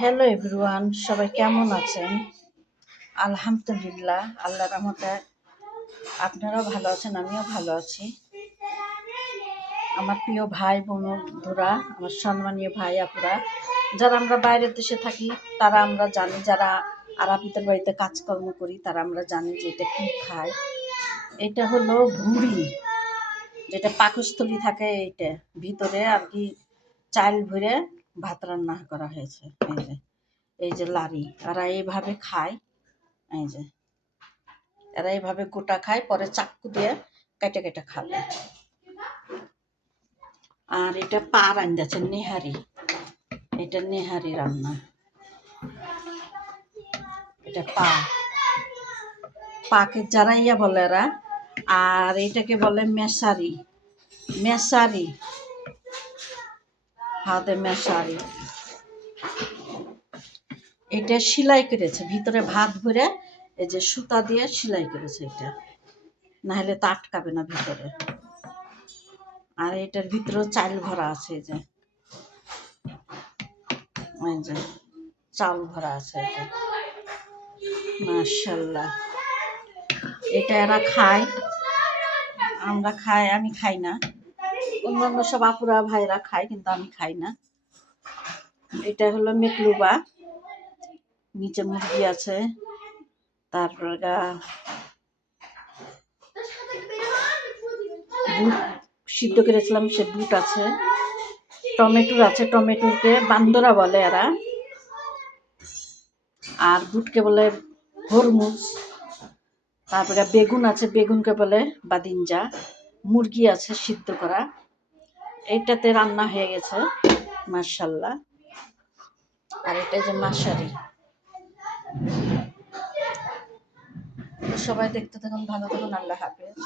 Hello everyone, সবাই কেমন আছেন? আলহামদুলিল্লাহ, আল্লাহর রহমতে আপনারাও ভালো আছেন, আমিও ভালো আছি। আমার প্রিয় ভাই বন্ধুরা, আমার সম্মানীয় ভাই আপুরা, যারা আমরা বাইরের দেশে থাকি তারা আমরা জানি, যারা আরবিদের বাড়িতে কাজকর্ম করি তারা আমরা জানি যে এটা কী খায়। এটা হলো ভুড়ি, যেটা পাকস্থলী থাকে, এইটা ভিতরে আর কি চাল ভরে ভাত রান্না করা হয়েছে। এই যে লারি, এরা এইভাবে খায়। এই যে এরা এইভাবে গোটা খায়, পরে চাকু দিয়ে কেটে কেটে খাবে। আর এটা পা রান্নাছে নেহারি, এটা নেহারি রান্না। এটা পাকে জারাইয়া বলে এরা। আর এটাকে বলে মেসারি, মেসারি হাতে মেসারি। এটা সেলাই করেছে, ভিতরে ভাত ভরে এই যে সুতা দিয়ে সেলাই করেছে, এটা না হলে তা আটকাবে না ভিতরে। আর এটার ভিতরেও চাল ভরা আছে, এই যে চাল ভরা আছে। এটা মাশাআল্লাহ, এটা এরা খায়, আমরা খাই, আমি খাই না। অন্যান্য সব আপুরা ভাইরা খায়, কিন্তু আমি খাই না। এটা হলো মেকলুবা, নিচে মুরগি আছে, তারপর বুট সিদ্ধ করেছিলাম, সে বুট আছে, টমেটোর আছে, টমেটোকে বান্দরা বলে এরা, আর বুটকে বলে হরমুজ। তারপরে বেগুন আছে, বেগুনকে বলে বাদিনজা। মুরগি আছে সিদ্ধ করা, এইটাতে রান্না হয়ে গেছে মাশাআল্লাহ। আর এটা যে মাশারি। সবাই দেখতে থাকুন, ভালো থাকুন, আল্লাহ হাফেজ।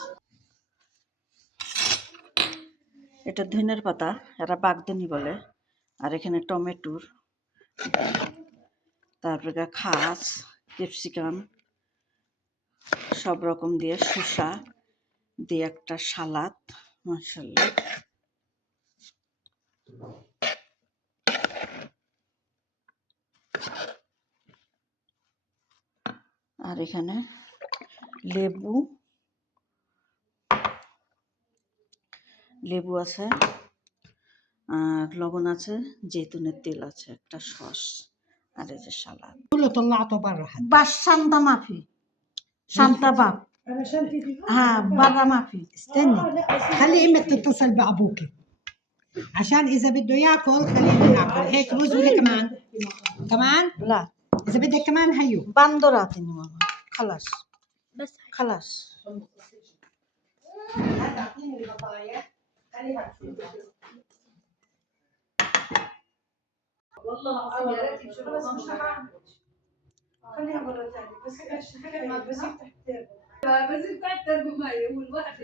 এটা ধনের পাতা, এরা বাগদনি বলে। আর এখানে টমেটোর, তারপরে খাস, ক্যাপসিকাম, সব রকম দিয়ে, শসা দিয়ে একটা সালাদ মাশাআল্লাহ। আর এখানে লেবু, লেবু আছে, আর লবণ আছে, জৈতুনের তেল আছে, একটা সস, আর এই যে সালাদ। বাস শান্তা মাফি، শান্তা বাপ. ها برا ما في. استني خلي امك تتصل بابوك عشان اذا بده ياكل خلينا ناكل هيك رز ولا كمان لا اذا بدك كمان هيو بندراتني ماما خلاص بس خلاص. تعطيني البطايق خليها والله العظيم يا ريت يمشوا بس مش خليها مرة ثانية بس يفتح التربو بس يفتح التربو والواحد